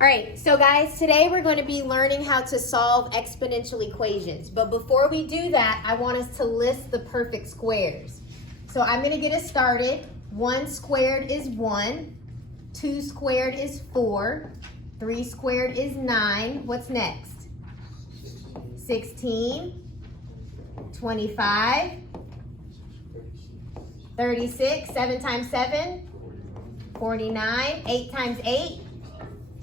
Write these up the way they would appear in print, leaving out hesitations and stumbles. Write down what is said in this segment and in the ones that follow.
All right, so guys, today we're going to be learning how to solve exponential equations. But before we do that, I want us to list the perfect squares. So I'm going to get us started. 1 squared is 1. 2 squared is 4. 3 squared is 9. What's next? 16. 25. 36. 7 times 7. 49. 8 times 8.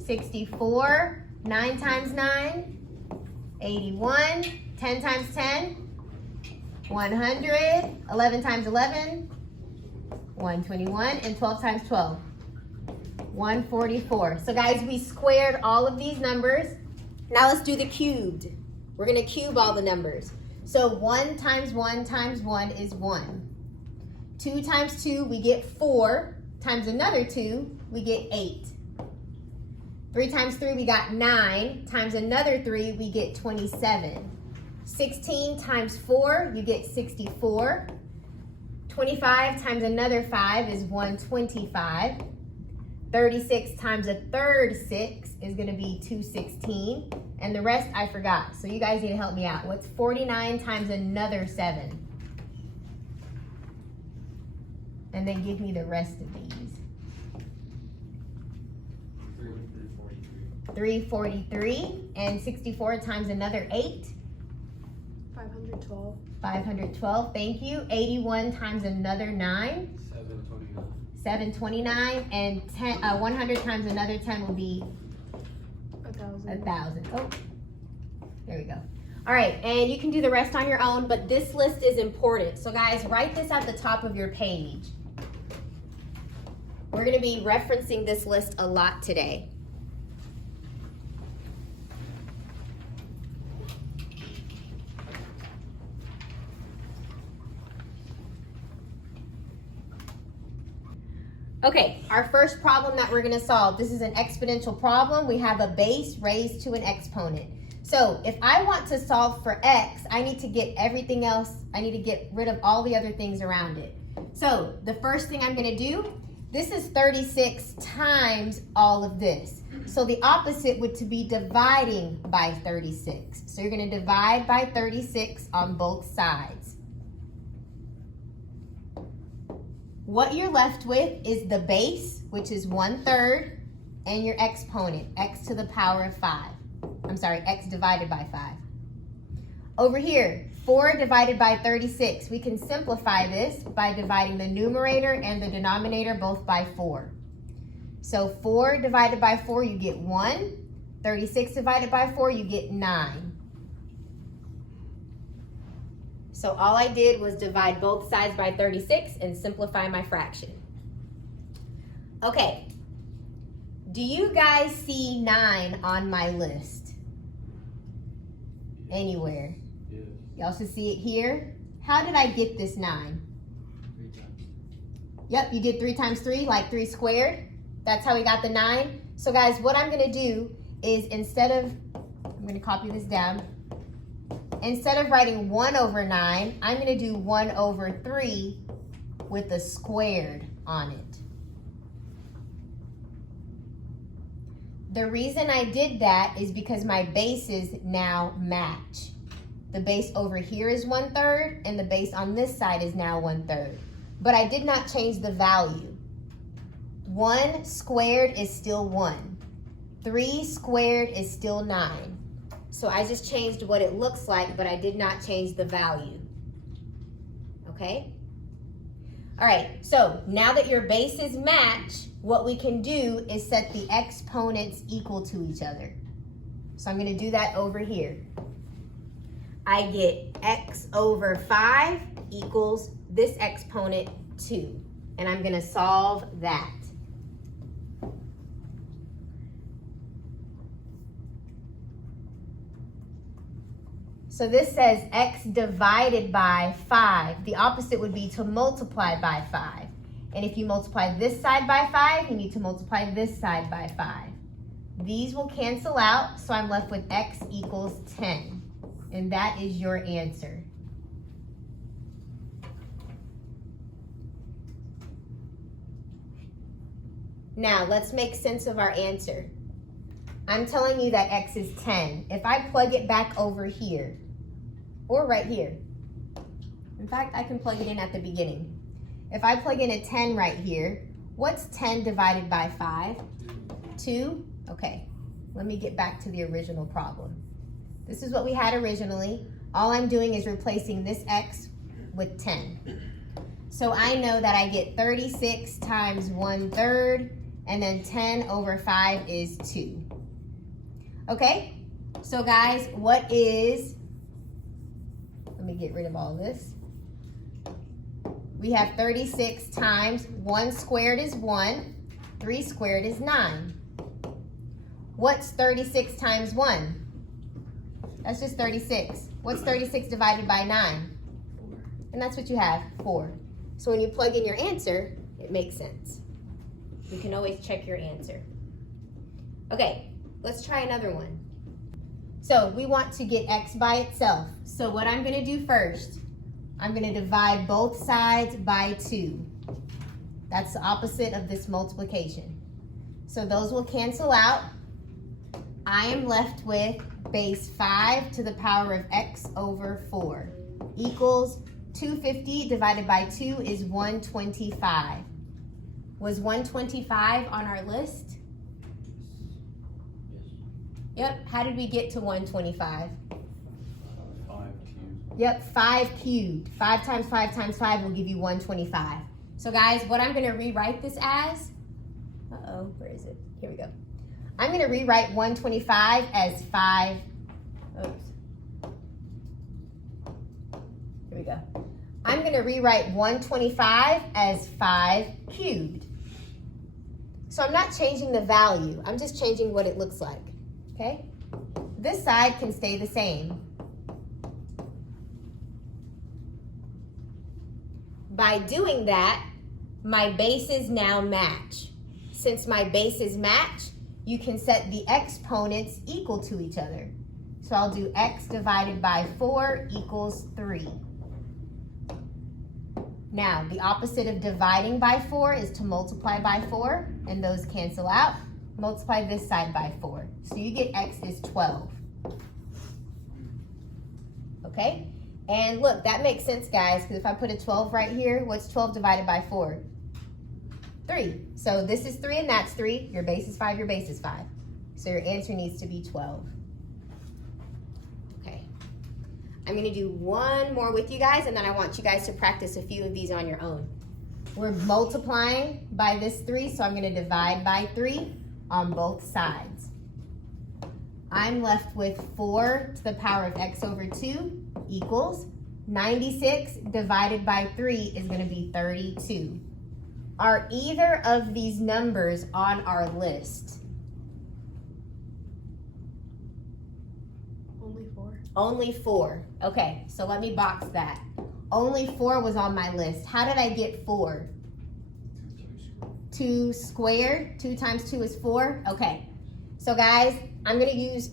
64, 9 times 9, 81, 10 times 10, 100, 11 times 11, 121, and 12 times 12, 144. So guys, we squared all of these numbers. Now let's do the cubed. We're gonna cube all the numbers. So 1 times 1 times 1 is 1. 2 times 2, we get 4, times another 2, we get 8. 3 times 3, we got 9, times another 3, we get 27. 16 times 4, you get 64. 25 times another 5 is 125. 36 times a third 6 is going to be 216. And the rest I forgot, so you guys need to help me out. What's 49 times another 7? And then give me the rest of these. 343, and 64 times another 8. 512. 512, thank you. 81 times another 9. 729. 729, and 100 times another 10 will be 1,000. 1,000. Oh, there we go. All right, and you can do the rest on your own, but this list is important. So guys, write this at the top of your page. We're gonna be referencing this list a lot today. Okay, our first problem that we're going to solve, this is an exponential problem. We have a base raised to an exponent. So if I want to solve for x, I need to get everything else, I need to get rid of all the other things around it. So the first thing I'm going to do, this is 36 times all of this. So the opposite would to be dividing by 36. So you're going to divide by 36 on both sides. What you're left with is the base, which is 1/3, and your exponent, x to the power of 5. I'm sorry, x divided by 5. Over here, 4 divided by 36. We can simplify this by dividing the numerator and the denominator both by 4. So 4 divided by 4, you get 1. 36 divided by 4, you get 9. So all I did was divide both sides by 36 and simplify my fraction. Okay, do you guys see 9 on my list? Anywhere? Yes. Y'all should see it here. How did I get this 9? 3 times. Yep, you did 3 times 3, like 3 squared. That's how we got the 9. So guys, what I'm gonna do is I'm gonna copy this down. Instead of writing 1/9, I'm going to do 1/3 with a squared on it. The reason I did that is because my bases now match. The base over here is 1/3, and the base on this side is now 1/3. But I did not change the value. 1 squared is still 1. 3 squared is still 9. So I just changed what it looks like, but I did not change the value. Okay? All right, so now that your bases match, what we can do is set the exponents equal to each other. So I'm gonna do that over here. I get x over 5 equals this exponent 2. And I'm gonna solve that. So this says x divided by 5. The opposite would be to multiply by 5. And if you multiply this side by 5, you need to multiply this side by 5. These will cancel out, so I'm left with x equals 10. And that is your answer. Now, let's make sense of our answer. I'm telling you that x is 10. If I plug it back over here, or right here, in fact, I can plug it in at the beginning. If I plug in a 10 right here, what's 10 divided by 5? 2? Okay, let me get back to the original problem. This is what we had originally. All I'm doing is replacing this x with 10. So I know that I get 36 times 1/3, and then 10 over 5 is 2. Okay, so guys, what is, let me get rid of all this. We have 36 times 1 squared is 1, 3 squared is 9. What's 36 times 1? That's just 36. What's 36 divided by 9? 4. And that's what you have, 4. So when you plug in your answer, it makes sense. You can always check your answer. Okay, let's try another one. So we want to get x by itself. So what I'm going to do first, I'm going to divide both sides by 2. That's the opposite of this multiplication. So those will cancel out. I am left with base 5 to the power of x over 4 equals 250 divided by 2 is 125. Was 125 on our list? Yes. Yep. How did we get to 125? 5 cubed. Yep, 5 cubed. 5 times 5 times 5 will give you 125. So guys, what I'm going to rewrite this as, where is it? Here we go. I'm going to rewrite 125 as 5, oops. Here we go. I'm going to rewrite 125 as 5 cubed. So I'm not changing the value. I'm just changing what it looks like, okay? This side can stay the same. By doing that, my bases now match. Since my bases match, you can set the exponents equal to each other. So I'll do x divided by 4 equals 3. Now, the opposite of dividing by 4 is to multiply by 4, and those cancel out. Multiply this side by 4. So you get x is 12. Okay? And look, that makes sense, guys, because if I put a 12 right here, what's 12 divided by 4? 3. So this is 3 and that's 3. Your base is 5, your base is 5. So your answer needs to be 12. Okay. I'm going to do one more with you guys, and then I want you guys to practice a few of these on your own. We're multiplying by this 3, so I'm going to divide by 3 on both sides. I'm left with 4 to the power of x over 2 equals 96 divided by 3 is going to be 32. Are either of these numbers on our list? Only 4. Only 4. Okay, so let me box that. Only 4 was on my list. How did I get 4? 2 squared. 2 times 2 is 4. Okay. So guys, I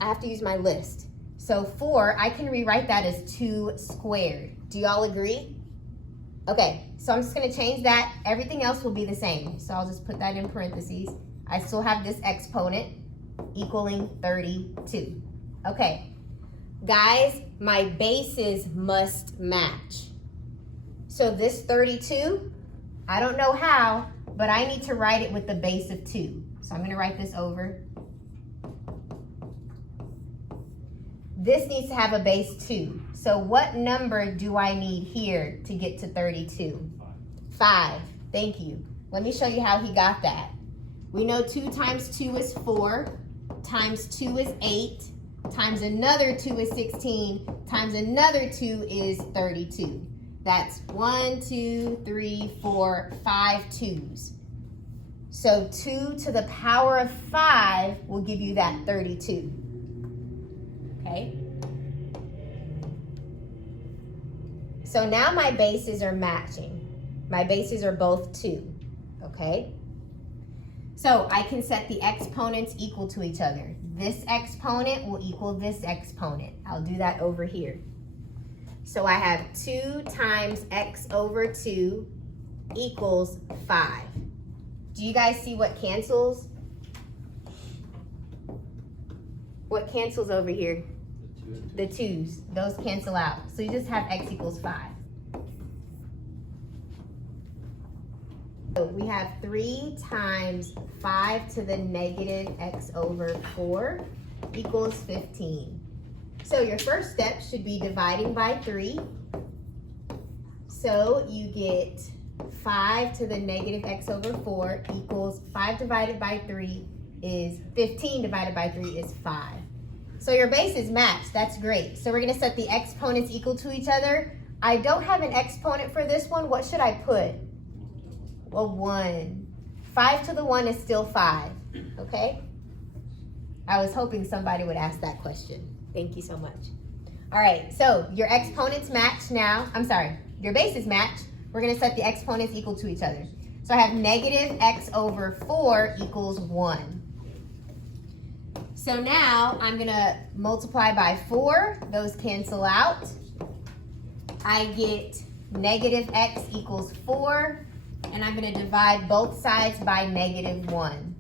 have to use my list. So 4, I can rewrite that as 2 squared. Do y'all agree? Okay, so I'm just going to change that. Everything else will be the same. So I'll just put that in parentheses. I still have this exponent equaling 32. Okay, guys, my bases must match. So this 32, I don't know how, but I need to write it with the base of 2. So I'm going to write this over. This needs to have a base 2. So what number do I need here to get to 32? 5. Thank you. Let me show you how he got that. We know 2 times 2 is 4, times 2 is 8, times another 2 is 16, times another 2 is 32. That's 1, 2, 3, 4, 5 2's. So 2 to the power of 5 will give you that 32. Okay? So now my bases are matching. My bases are both 2. Okay? So I can set the exponents equal to each other. This exponent will equal this exponent. I'll do that over here. So I have 2 times x over 2 equals 5. Do you guys see what cancels? What cancels over here? The 2 The 2's. Those cancel out. So you just have x equals 5. So we have 3 times 5 to the negative x over 4 equals 15. So your first step should be dividing by 3. So you get 5 to the negative x over 4 equals 5 divided by 3 is 15 divided by 3 is 5. So your base is matched. That's great. So we're going to set the exponents equal to each other. I don't have an exponent for this one. What should I put? Well, 1. 5 to the 1 is still 5. Okay? I was hoping somebody would ask that question. Thank you so much. All right, so your exponents match now. I'm sorry, your bases match. We're going to set the exponents equal to each other. So I have negative x over 4 equals 1. So now I'm going to multiply by 4. Those cancel out. I get negative x equals 4. And I'm going to divide both sides by negative 1.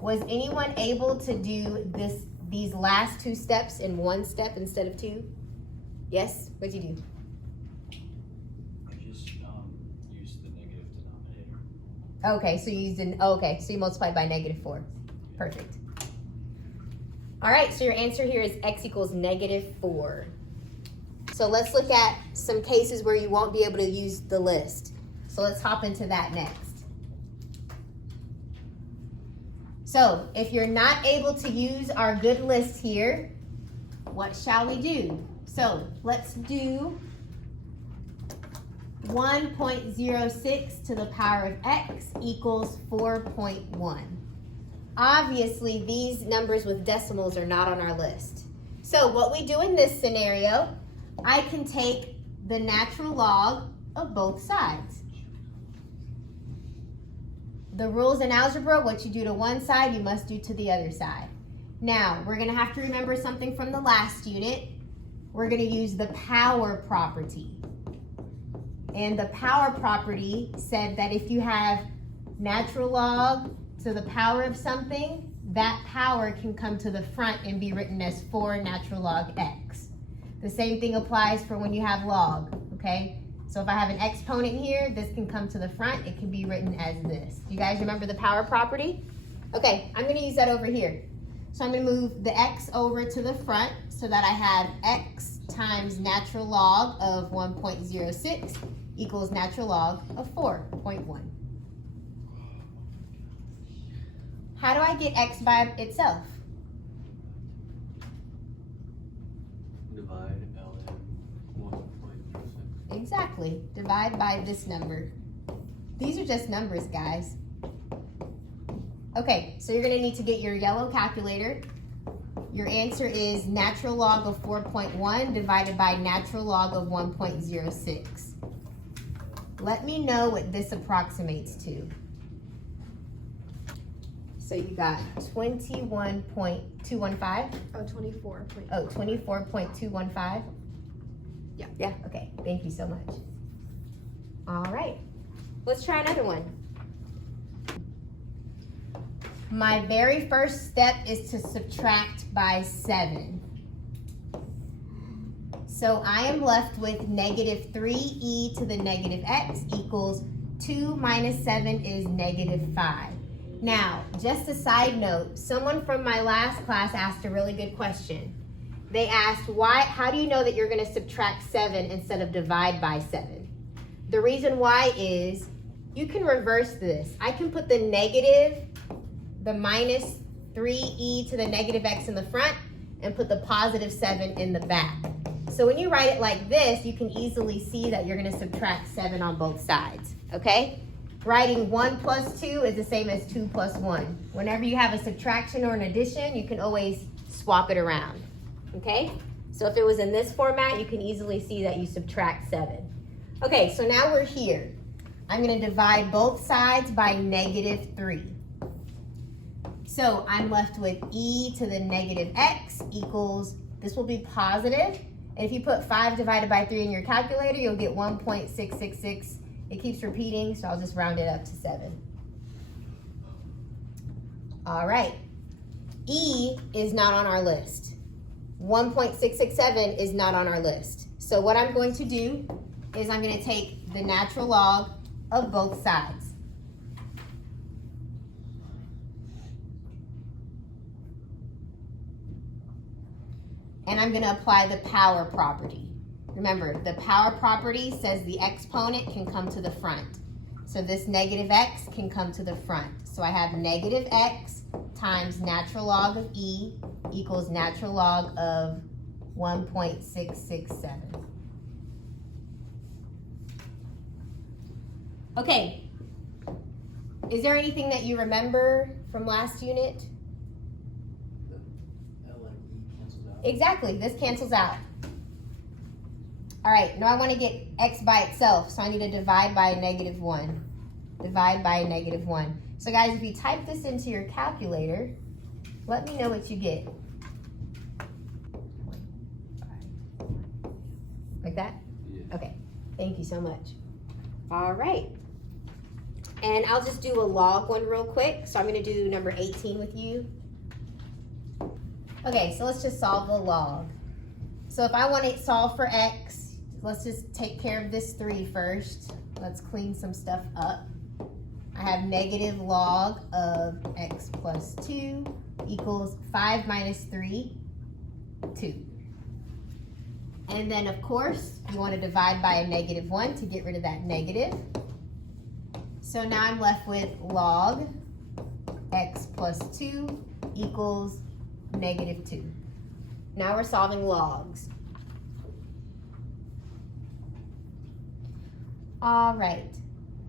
Was anyone able to do these last 2 steps in 1 step instead of 2? Yes? What'd you do? I just used the negative denominator. Okay, so you used so you multiplied by negative 4. Perfect. All right, so your answer here is x equals negative 4. So let's look at some cases where you won't be able to use the list. So let's hop into that next. So if you're not able to use our good list here, what shall we do? So let's do 1.06 to the power of x equals 4.1. Obviously, these numbers with decimals are not on our list. So what we do in this scenario, I can take the natural log of both sides. The rules in algebra, what you do to one side, you must do to the other side. Now, we're going to have to remember something from the last unit. We're going to use the power property. And the power property said that if you have natural log to the power of something, that power can come to the front and be written as 4 natural log x. The same thing applies for when you have log, okay? So if I have an exponent here, this can come to the front. It can be written as this. You guys remember the power property? Okay, I'm going to use that over here. So I'm going to move the x over to the front so that I have x times natural log of 1.06 equals natural log of 4.1. How do I get x by itself? Divide ln 1.06. Exactly. Divide by this number. These are just numbers, guys. Okay, so you're going to need to get your yellow calculator. Your answer is natural log of 4.1 divided by natural log of 1.06. Let me know what this approximates to. So you got 21.215? Oh, 24. Oh, 24.215? Yeah. Yeah, okay. Thank you so much. All right. Let's try another one. My very first step is to subtract by 7. So I am left with negative 3e to the negative x equals 2 minus 7 is negative 5. Now, just a side note, someone from my last class asked a really good question. They asked, how do you know that you're going to subtract 7 instead of divide by 7? The reason why is you can reverse this. I can put the negative, the minus 3e to the negative x in the front and put the positive 7 in the back. So when you write it like this, you can easily see that you're going to subtract 7 on both sides, okay? Writing 1 plus 2 is the same as 2 plus 1. Whenever you have a subtraction or an addition, you can always swap it around, okay? So if it was in this format, you can easily see that you subtract 7. Okay, so now we're here. I'm going to divide both sides by negative 3. So I'm left with e to the negative x equals, this will be positive. And if you put 5 divided by 3 in your calculator, you'll get 1.666. It keeps repeating, so I'll just round it up to 7. All right. E is not on our list. 1.667 is not on our list. So what I'm going to do is I'm going to take the natural log of both sides. And I'm going to apply the power property. Remember, the power property says the exponent can come to the front. So this negative x can come to the front. So I have negative x times natural log of e equals natural log of 1.667. Okay. Is there anything that you remember from last unit? L and E cancels out. Exactly, this cancels out. All right, now I want to get x by itself, so I need to divide by a negative 1. Divide by a negative 1. So guys, if you type this into your calculator, let me know what you get. Like that? Yeah. Okay, thank you so much. All right. And I'll just do a log one real quick. So I'm going to do number 18 with you. Okay, so let's just solve the log. So if I want to solve for x, let's just take care of this 3 first. Let's clean some stuff up. I have negative log of x plus 2 equals 5 minus 3, 2. And then, of course, you want to divide by a negative 1 to get rid of that negative. So now I'm left with log x plus 2 equals negative 2. Now we're solving logs. All right.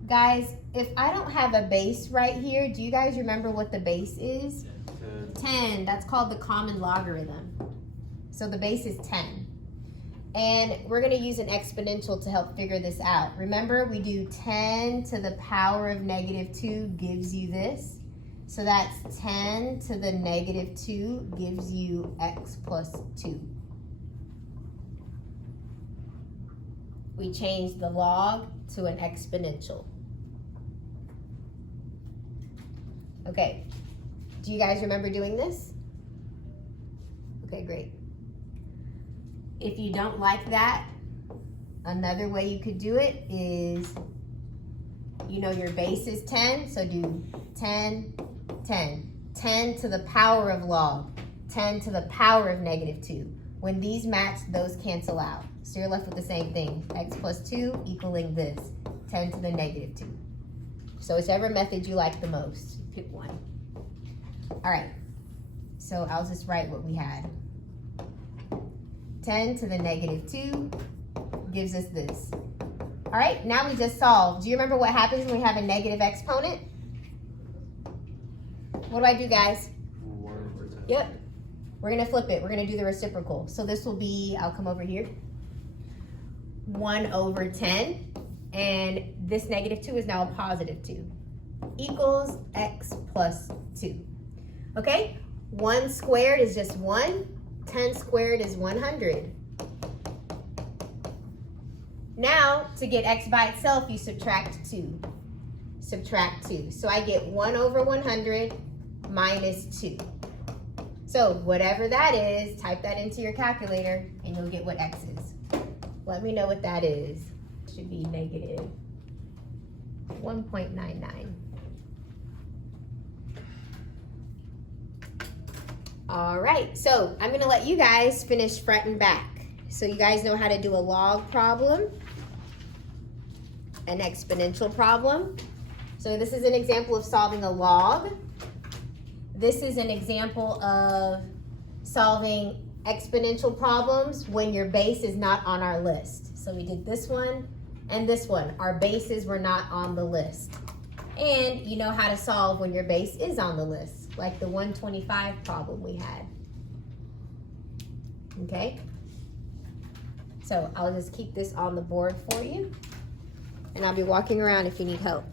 Guys, if I don't have a base right here, do you guys remember what the base is? 10. That's called the common logarithm. So the base is 10. And we're going to use an exponential to help figure this out. Remember, we do 10 to the power of negative 2 gives you this. So that's 10 to the negative 2 gives you x plus 2. We change the log to an exponential. Okay, do you guys remember doing this? Okay, great. If you don't like that, another way you could do it is, you know your base is 10, so do 10, 10. 10 to the power of log, 10 to the power of negative 2. When these match, those cancel out. So you're left with the same thing, x plus 2 equaling this, 10 to the negative 2. So whichever method you like the most, pick one. All right, so I'll just write what we had. 10 to the negative 2 gives us this. All right, now we just solved. Do you remember what happens when we have a negative exponent? What do I do, guys? 1 over 10. Yep. We're going to flip it. We're going to do the reciprocal. So this will be, I'll come over here, 1 over 10. And this negative 2 is now a positive 2. Equals x plus 2. Okay? 1 squared is just 1. 10 squared is 100. Now, to get x by itself, you subtract 2. Subtract 2. So I get 1 over 100 minus 2. So whatever that is, type that into your calculator and you'll get what x is. Let me know what that is. It should be negative 1.99. All right, so I'm gonna let you guys finish front and back. So you guys know how to do a log problem, an exponential problem. So this is an example of solving a log. This is an example of solving exponential problems when your base is not on our list. So we did this one and this one. Our bases were not on the list. And you know how to solve when your base is on the list, like the 125 problem we had. Okay? So I'll just keep this on the board for you. And I'll be walking around if you need help.